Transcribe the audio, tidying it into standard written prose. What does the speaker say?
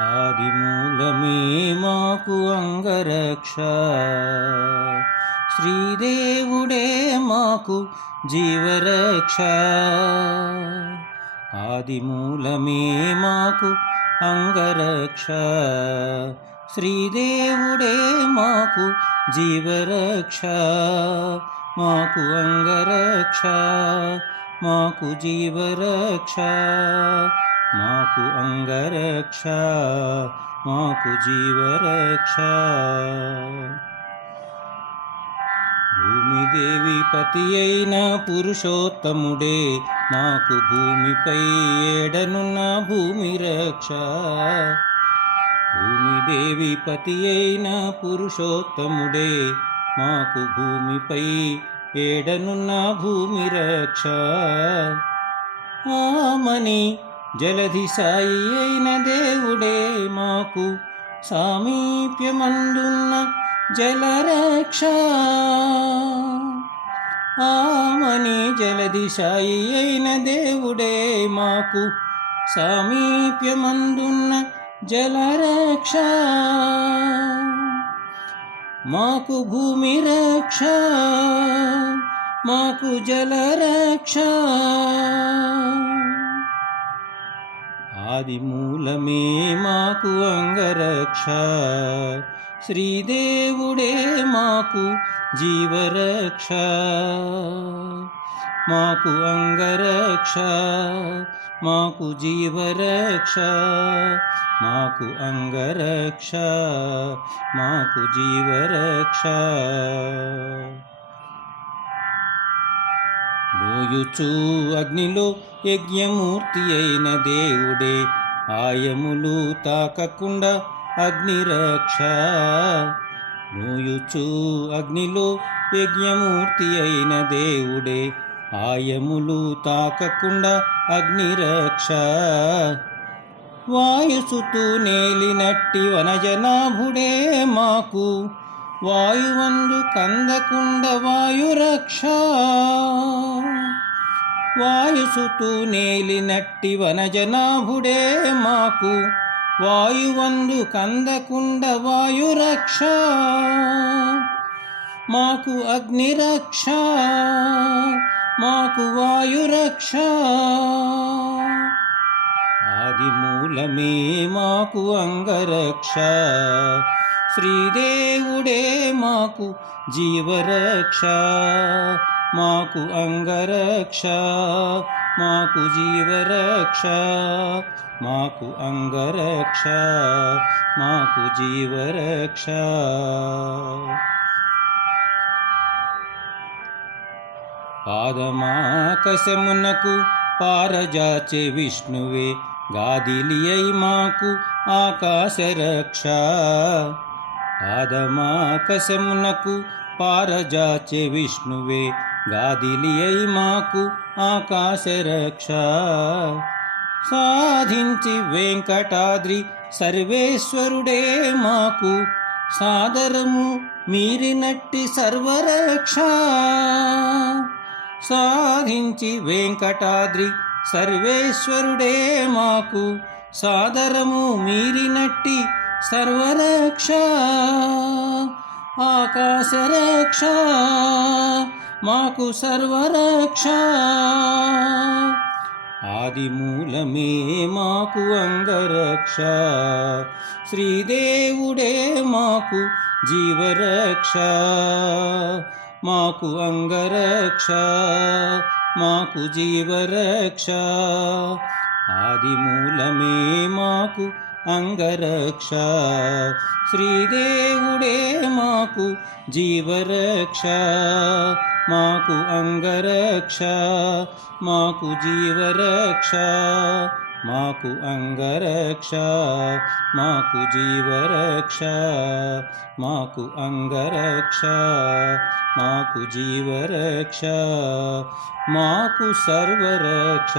ఆదిమూలమే మాకు అంగరక్ష, శ్రీదేవుడే మాకు జీవరక్ష. ఆదిమూలమే మాకు అంగరక్ష, శ్రీదేవుడే మాకు జీవరక్ష. మాకు అంగరక్ష, మాకు జీవరక్ష, మాకు అంగరక్ష, మాకు జీవరక్ష. భూమిదేవి పతి అయిన పురుషోత్తముడే మాకు భూమిపై ఏడనున్న భూమి రక్ష. భూమిదేవి పతి అయిన పురుషోత్తముడే మాకు భూమిపై ఏడనున్న భూమి రక్ష. ఆమని జలధి సాయి అయిన దేవుడే మాకు సామీప్యమందున్న జలరక్ష. ఆమని జలధి సాయి అయిన దేవుడే మాకు సామీప్యమందున్న జలరక్ష. మాకు భూమి రక్ష, మాకు జలరక్ష. ఆదిమూలమే మాకు అంగరక్ష, శ్రీదేవుడే మాకు జీవరక్ష. మాకు అంగరక్ష, మాకు జీవరక్ష, మాకు అంగరక్ష, మాకు జీవరక్ష. రోయుచు అగ్నిలో యజ్ఞమూర్తి అయిన దేవుడే ఆయములు తాకకుండా అగ్నిరక్ష. రోయుచు అగ్నిలో యజ్ఞమూర్తి అయిన దేవుడే ఆయములు తాకకుండా అగ్నిరక్ష. వాయుసుతూ నేలినట్టి వనజనాభుడే మాకు వాయువందు కందకుండ వాయురక్ష. వాయుసుతూ నేలినట్టి వనజనాభుడే మాకు వాయువందు కందకుండ వాయురక్ష. మాకు అగ్నిరక్ష, మాకు వాయురక్ష. ఆదిమూలమే మాకు అంగరక్ష, శ్రీదేవుడే మాకు జీవరక్ష. మాకు అంగరక్ష, మాకు జీవరక్ష, మాకు అంగరక్ష, మాకు జీవరక్ష. పాదమాకశమునకు పారజాచే విష్ణువే గాదిలి అయి మాకు ఆకాశరక్ష. పాదమాకశమునకు పారజాచే విష్ణువే గాదిలి అయి మాకు ఆకాశరక్ష. సాధించి వెంకటాద్రి సర్వేశ్వరుడే మాకు సాదరము మీరినట్టి సర్వరక్ష. సాధించి వెంకటాద్రి సర్వేశ్వరుడే మాకు సాదరము మీరినట్టి సర్వరక్ష. ఆకాశరక్ష, మాకు సర్వరక్ష. ఆదిమూలమే మాకు అంగరక్ష, శ్రీదేవుడే మాకు జీవరక్ష. మాకు అంగరక్ష, మాకు జీవరక్ష. ఆదిమూలమే మాకు అంగరక్ష, శ్రీదేవుడే మాకు జీవరక్ష. మాకు అంగరక్ష, మాకు జీవరక్ష, మాకు అంగరక్ష, మాకు జీవరక్ష, మాకు అంగరక్ష, మాకు జీవరక్ష, మాకు సర్వరక్ష.